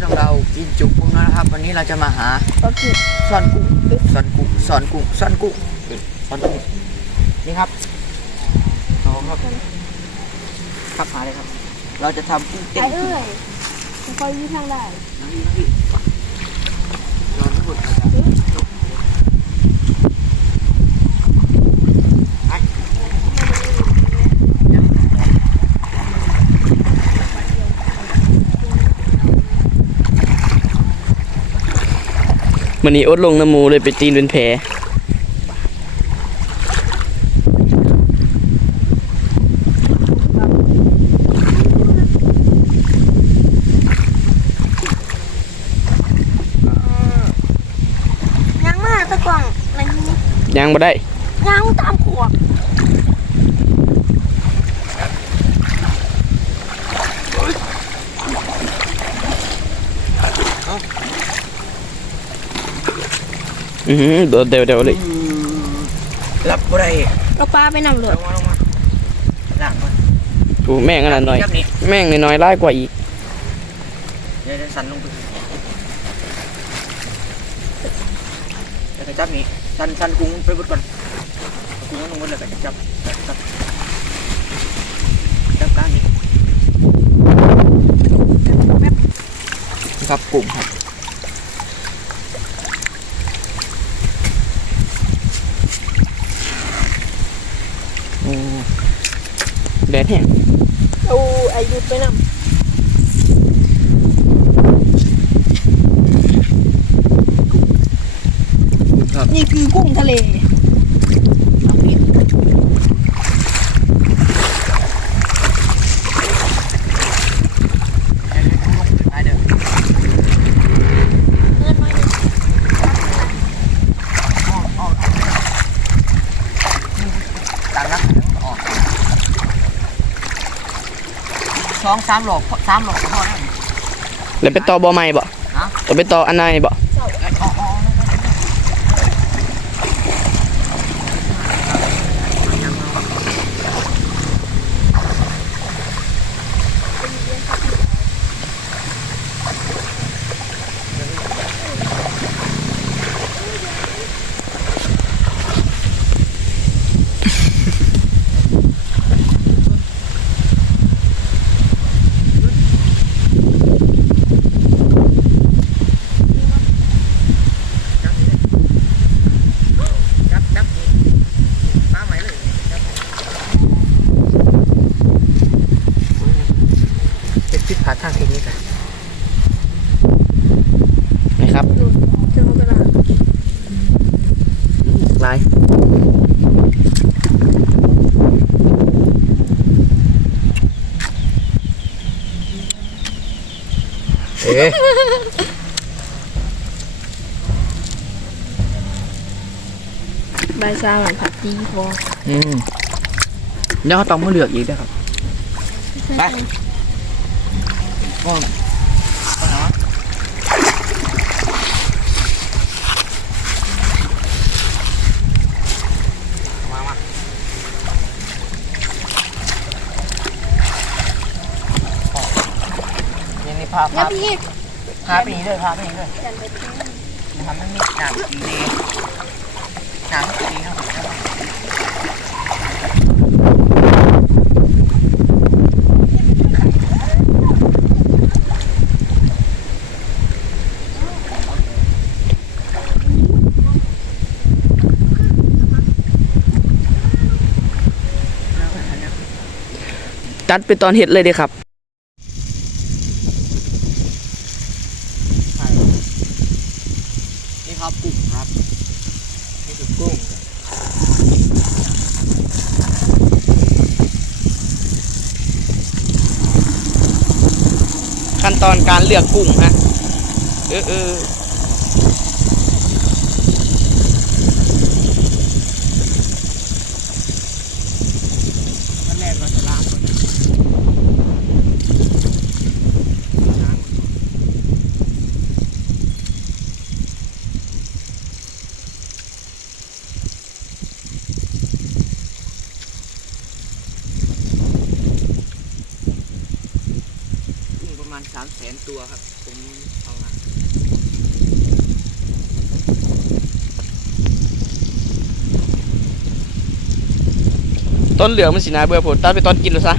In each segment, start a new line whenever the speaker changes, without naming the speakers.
ช่องเรากินจุกพวกนั้นนะครับ วันนี้เราจะมาหา
ก็คือ
ซ่อนกุ้งเอ้ยซ่อนกุ้งซ่อนกุ้งซ่อนกุ้งเอ้ยซ่อนกุ้งนี่ครับสองครับครับหาเลยครับ เราจะทำกุ้งเต้น
ไอ้เอ้ยจะคอยยืดทางได้
นั่งดีนั่งดีนอนทั้งหมดเลยครับ
มันนี้อดลงน้ำหมูเลยไปตีนเป็นแผล
ยังมาตะกล่องอะไรนี้
ยังบ่ได้
ยังตาม
อือหือโดดเดี๋ยวเดี๋ยวเลย
อืมรับบ่ได้
เราปลาไปนำเล
ล
ย
งมาลงมาล่างก่อน
โอ้แม่งขนาดน้อย
จับนี่
แม่งน้อยๆร้ายกว่าอีก
เดี๋ยวจะสั่นลงไปแล้วก็จับนี่สั่นสั่นกุ้งไปบดก่อนเอากุ้งลงบดเลยก็จับจับจับกลางนี่ครับกุ้งครับ
โอ้แดดแห้ง
เอาไอ้ยุดไปน
ครับำ
นี่คือกุ้งทะเล
เอาพี่ได้เด้อ
เงินน้อยหนึ่ง
ต่างนะออก สองสามหลอกสามหลอกพอแล้ว
แล้วไปต่อบ่อใหม่บ่
ฮะ
ต่อไปต่ออันไหนบ่
ออกออกจับจับนี่มาใหม่เลยจับเป็นพิษผาทางเทคนิคอะ
นะครับ
เจอเวลา
ลาย
เอ๊ะ
ใบซาหลังผักดีพอ
อืมเดี๋ยวเขาต้องมาเลือกอีกนะครับไปก็ปัญหามามาอ๋อ นี่นี่พา
แล้
พาว
พี่
พาไปนี่เลยพาไปนี่เลย
จันไปที่
มันไม่มีหนังดีเลยหนังดีครับ
ตัดไปตอนเห็ดเลยเด้ครับ
นี่ครับกุ้งครับนี่คือกุ้ง
ขั้นตอนการเลือกกุ้งฮะเออเออ
ขั้นแรกเราจะล้างก่อนนะล้างก่อนกุ้งประมาณสามแสนตัว ครับผมเอาละ
ต้นเหลืองมันสีนาเบื่อผมตัดไปตอนกินเลยซะ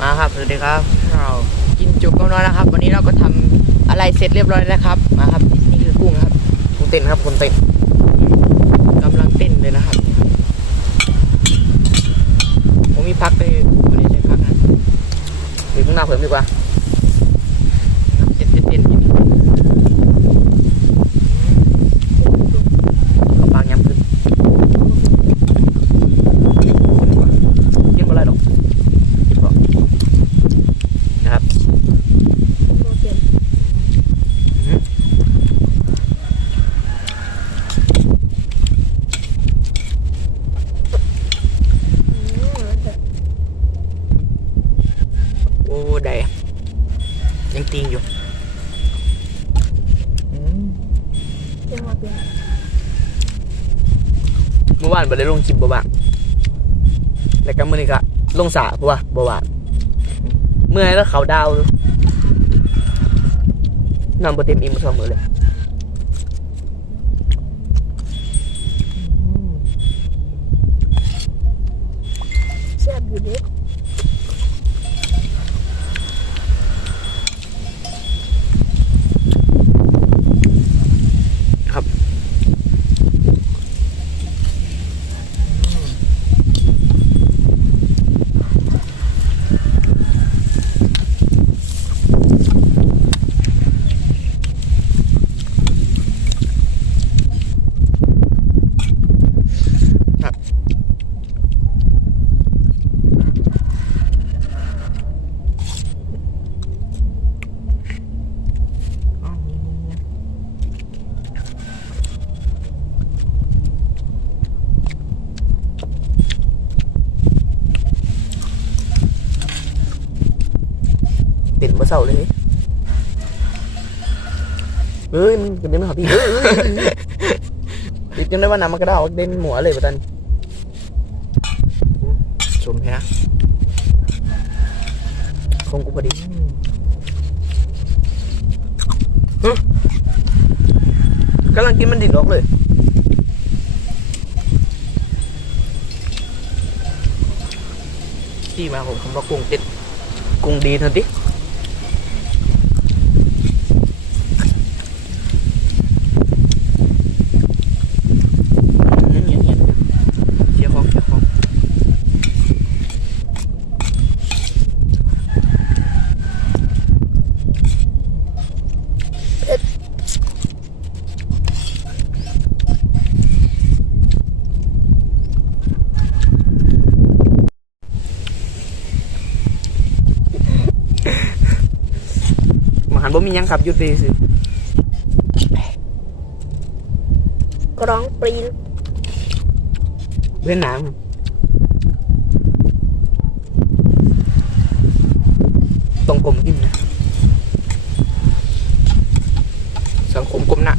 มาครับ สวัสดีครับเรากินจุกกันแล้วนะครับ วันนี้เราก็ทำอะไรเสร็จเรียบร้อยแล้วครับ มาครับ นี่คือกุ้งครับกุ้งเต้นครับกุ้งเต้นกำลังเต้นเลยนะครับ ผมมีพักเลยวันนี้ใช้พักนะหรือข้างหน้าเพิ่มดีกว่าครับเต้นเต้นเต้นอยู่เขาปากย้ำขึ้นกินบ่ไรหรอกกินบ่นะครับ
โบเป็น
โอ้ได้อะยังตีงอยู่อืม
เรียกว่าเป็น
เมื่อวาน บ่ได้ลงคลิปบ่บ้างแล้วก็มื้อนี้ก็ลงสาเพราะว่าบ่ว่างเมื่อยแล้วเขาดาวนำบ่เต็มอิ่มสองมื้อเลย
แซ่บอยู่เด้ก
อ๋อ เต้นบ่เศร้าเลยเฮ้ยมันกระเด็นมาหาพี่เฮ้ยติดจนได้ว่าน้ำมันกระด้าเด่นหมัวเลยปะตันชมแฮะคงกูพอดีกำลังกินมันดิ่งออกเลยที่มาผมคำว่ากุ้งติดกุ้งดีเท่าที่เงียบๆเสียของเสียของ
หันบ่ มีหยังครับหยุดไปสิ
กร้องปรีน
เว้นหน้ำตรงกลมกินนะ
สังคมกลมหน้า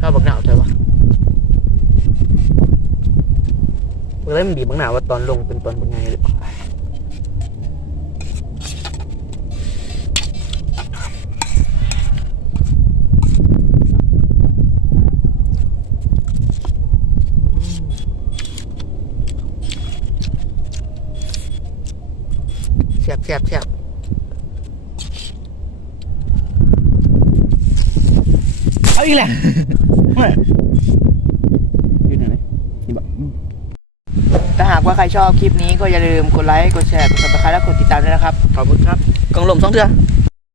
ข้าวบักหนาวใช่ปะ
เมื่อไรมันบีบบางหนาว่าตอนลงเป็นตอนเป็นไงเลย
แซ่บแซ่บแซ่บ
เอาอีกแหละอยู่ไหนนี่บอก
ถ้าหาก ว่าใครชอบคลิปนี้ก็อย่าลืมกดไลค์ กดแชร์ กด subscribe และกดติดตามด้วยนะครับ
ขอบคุณครับกล่องลมสองเทือ